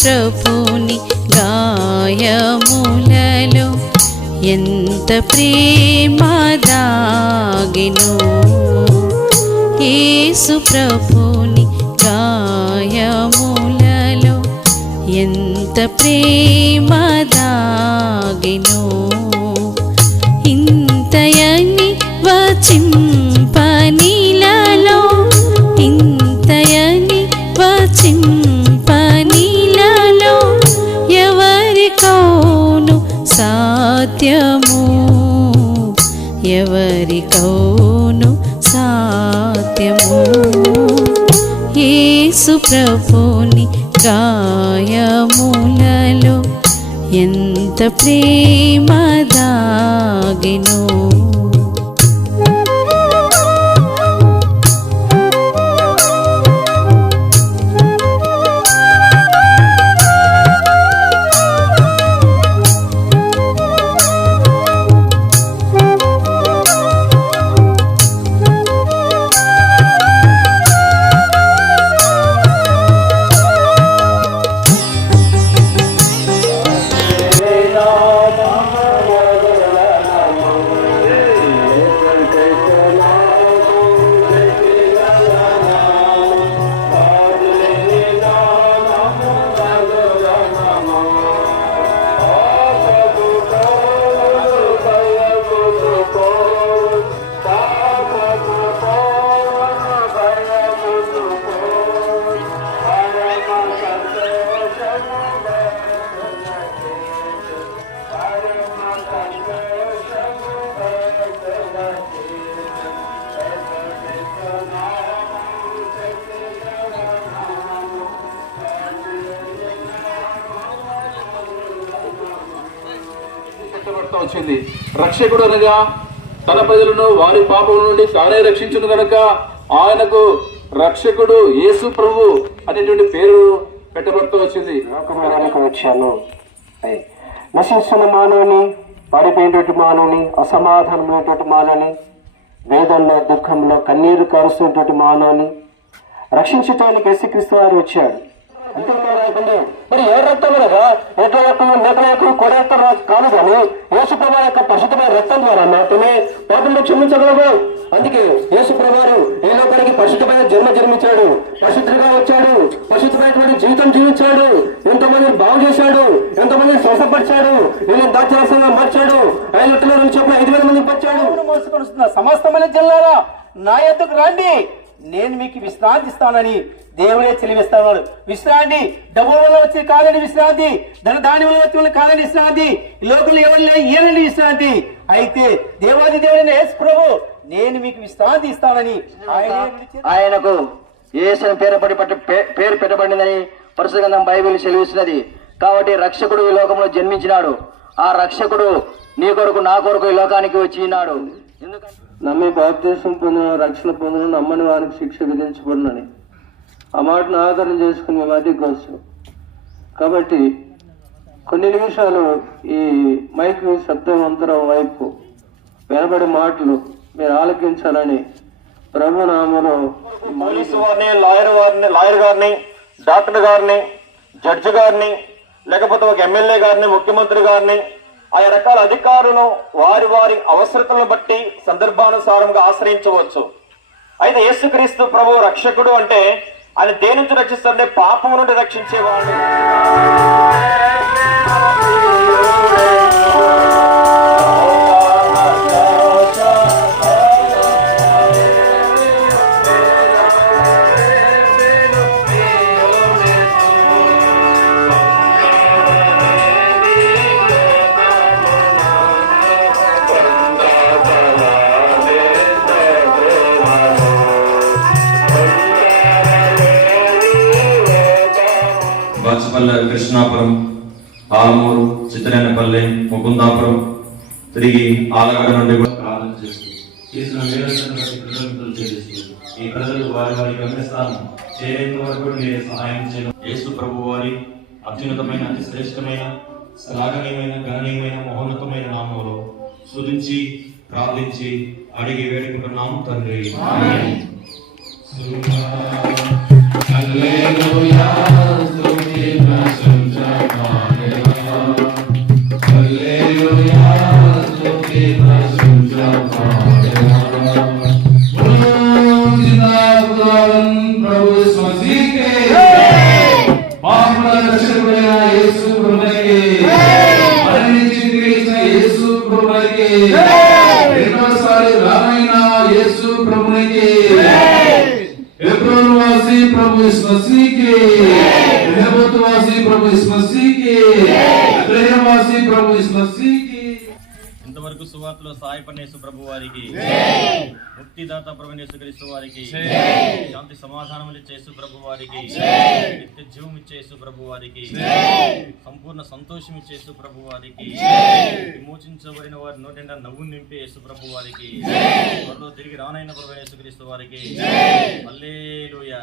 ప్రభుని గాయములలో ఎంత ప్రేమ దాగెను. యేసు ప్రభుని గాయములలో ఎంత ప్రేమ దాగెను. ఇంతయని వచింపనిలలో ఇంతయని వచింపనిలలో ఎవరికౌను సాధ్యము, ఎవరికౌను సాధ్యము. యేసు ప్రభుని గాయములలో ఎంత ప్రేమ దాగెను. వచ్చింది. రక్షకుడు అనగా తన ప్రజలను వారి పాపముల నుండి తానే రక్షించును గనక ఆయనకు రక్షకుడు యేసు ప్రభు అనేటువంటి పేరు పెట్టబడుతూ వచ్చింది. వచ్చాను నశిస్తున్న మానవుని, పడిపోయినటువంటి మానవుని, అసమాధానమైనటువంటి మానవుని, వేదనలో దుఃఖంలో కన్నీరు కారుస్తున్నటువంటి మానవుని రక్షించటానికి యేసుక్రీస్తు వారు వచ్చాడు. అంతేకాకుండా మరి ఏ రక్తం కదా ఎట్ల యొక్క నెట్ల యొక్క కొడత కాదు కానీ యేసు ప్రభు యొక్క పరిశుద్ధమైన రక్తం ద్వారా మాత్రమే పాపంలో క్షమించగలవు. అందుకే యేసు ప్రభువారు ఈ లోకానికి పరిశుద్ధమైన జన్మించాడు, పరిశుద్ధంగా వచ్చాడు, పరిశుద్ధమైనటువంటి జీవితం జీవించాడు, ఎంతోమందిని బాగు చేశాడు, ఎంతోమందిని స్వస్థపరిచాడు, వీళ్ళని దాచాల్సిందిగా మార్చాడు. 5 లక్షల నుంచి 5,000 మందికి వచ్చాడు. మోసుకొస్తున్న సమస్తమైన జిల్లారా నా ఎద్దుకు రండి, నేను మీకు విశ్రాంతి ఇస్తానని దేవుడే చెలివిస్తాడు. విశ్రాంతి డబ్బుల వల్ల వచ్చి కాదని విశ్రాంతి, దాని వల్ల వచ్చి కాదని విశ్రాంతి, ఈ లోకంలో ఎవరు ఏనండి విశ్రాంతి. అయితే దేవాది దేవుడైన యేసు ప్రభు నేను మీకు విశ్రాంతి ఇస్తానని ఆయనకు యేసు పేరు పెట్టబడిందని పరిశుద్ధ గ్రంథం బైబిల్ సెలవిస్తున్నది. కాబట్టి రక్షకుడు ఈ లోకంలో జన్మించినాడు. ఆ రక్షకుడు నీ కొరకు నా కొరకు ఈ లోకానికి వచ్చినాడు. ఎందుకంటే నమ్మి బాప్తిసం పొందిన రక్షణ పొందిన నమ్మని వారికి శిక్ష విధించబడినని ఆ మాటను ఆధారం చేసుకుని మేము మధ్యకి వచ్చు. కాబట్టి కొన్ని నిమిషాలు ఈ మైక్ శబ్దవంతరం వైపు వినబడే మాటలు మీరు ఆలకించాలని ప్రభు నామములో పోలీసు వారిని, లాయర్ గారిని, డాక్టర్ గారిని, జడ్జి గారిని, లేకపోతే ఒక ఎమ్మెల్యే గారిని, ముఖ్యమంత్రి గారిని, ఆయా రకాల అధికారులను వారి వారి అవసరతలను బట్టి సందర్భానుసారంగా ఆశ్రయించవచ్చు. అయితే యేసుక్రీస్తు ప్రభు రక్షకుడు అంటే ఆయన దేని నుంచి రక్షిస్తారంటే పాపము నుండి రక్షించేవాడు. కృష్ణాపురం, ఆలమూరు, చిత్తరేనపల్లి, ముకుందాపురం, తిరిగి ఆలగడ నుండి ప్రార్థన చేస్తూ చేసిన కృతజ్ఞతలు చెల్లిస్తూ ఈ ప్రజలు వారి వారి గమ్యస్థానం చేరేంత వరకు మీరు సహాయం చేయడం యేసు ప్రభు వారి అత్యున్నతమైన, అతి శ్రేష్టమైన, శ్లాఘనీయమైన, గణనీయమైన, మహోన్నతమైన నామంలో స్తుతించి ప్రార్థించి అడిగి వేడుకుంటున్నాము తండ్రి. Hallelujah, వారికి మరణించి తిరిగిన యేసు ప్రభునికి రెండోసారి రానైన యేసు ప్రభునికి एब्रोन वासी प्रभु इस मसीह के, रेहोबोत वासी प्रभु इस मसीह के, बेथलेहम वासी प्रभु इस मसीह के। ఇంతవరకు సువార్తలో సహాయపడిన యేసు ప్రభు వారికి, ముక్తిదాత ప్రభు యేసుక్రీస్తు వారికి, శాంతి సమాధానములు ఇచ్చే యేసు ప్రభు వారికి, నిత్య జీవం ఇచ్చే యేసు ప్రభు వారికి, సంపూర్ణ సంతోషం ఇచ్చే యేసు ప్రభు వారికి, విమోచించబడిన వారి నోటిండా నవ్వు నింపే యేసు ప్రభు వారికి, త్వరలో తిరిగి రానైన ప్రభు యేసుక్రీస్తు వారికి హల్లెలూయా.